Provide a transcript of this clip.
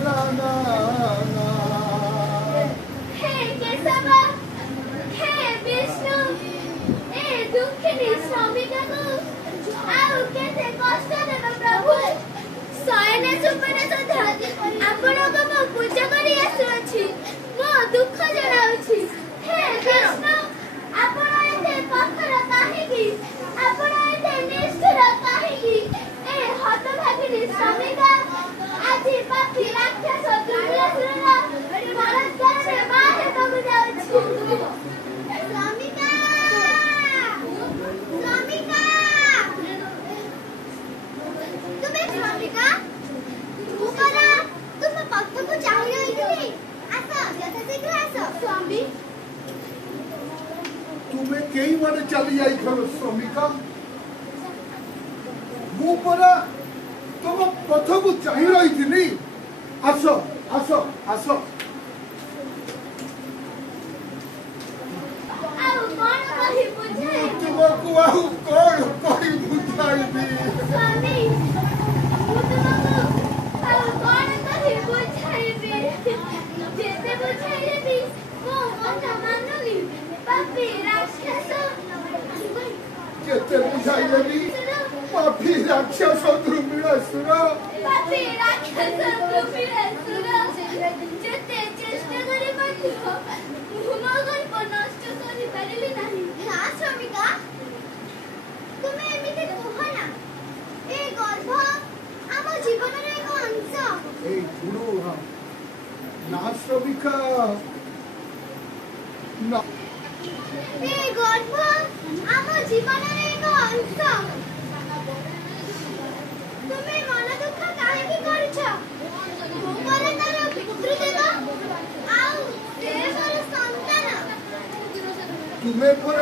na na na ଶ୍ରମିକ ଆଉ କେତେ କଷ୍ଟ ଦେବ ପ୍ରଭୁ। ଶୟନ ସୁପନ ସଦା ଆପଣଙ୍କ ମୁଁ ପୂଜା କରି ଆସୁଅଛି, ମୋ ଦୁଃଖ ଜଣାଉଛି। ହେ କୃଷ୍ଣ, ଆପଣ ଏତେ କଠୋର କାହିଁକି? ଆପଣ ଏତେ ନିଷ୍ଠୁର କାହିଁକି? ଏ ହତଭାଗିନୀ ଶ୍ରମିକା ଆଜି ପାପୀ ରାକ୍ଷସ ଦୁର୍ବ୍ୟସନର ବଳାତ୍କାରରେ ମାର ହେବାକୁ ଯାଉଛି। ଶ୍ରମିକା, ଶ୍ରମିକା, ତୁମେ ଶ୍ରମିକା? ମୁଁ ପରା ତୁମ ପଥକୁ ଚାହିଁ ରହିଥିଲି। ଆସ, ଯଥାଶୀଘ୍ର ଆସ। ସ୍ୱାମୀ, तुम्हें कई बार चली जाई खरो श्रमिका। मु परा तुम पथ को चाही रही थी। आस आस आस। ଆଉ କଣ କହି ବୁଝାଇବି? तुमको आउ कौन कही बुझाइबी? ସ୍ୱାମୀ, ମୁଁ ତୁମକୁ ଆଉ କଣ କହି ବୁଝାଇବି? ଯେତେ ବୁଝାଇଲେ ବି ମୋ କଥା ମାନୁନି। ପାପୀ ରାକ୍ଷସ, केते बुझाइले भी पापी राक्षस द्रुमिणासुर। ପାପୀ ରାକ୍ଷସ ଦ୍ରୁମିଣାସୁର। ଯେତେ ଚେଷ୍ଟା କରି ମଧ୍ୟ ମୁଁ ମୋ ଗର୍ବ ନଷ୍ଟ କରିପାରିଲି ନାହିଁ। ନା ଶ୍ରମିକା, ତୁମେ ଏମିତି କୁହ ନା। ଏ ଗର୍ଭ ଆମ ଜୀବନର ଏକ ଅଂଶ। ए गुरु ना श्रमिका ना। ଏ ଗର୍ଭ ଆମ ଜୀବନର ଏକ ଅଂଶ। ତୁମେ ମନ ଦୁଃଖ କାହିଁକି କରୁଛ? ମୁଁ ପରା ତାର ପିତୃଦେବ, ଆଉ ସେ ମୋର ସନ୍ତାନ। तुम्हें पर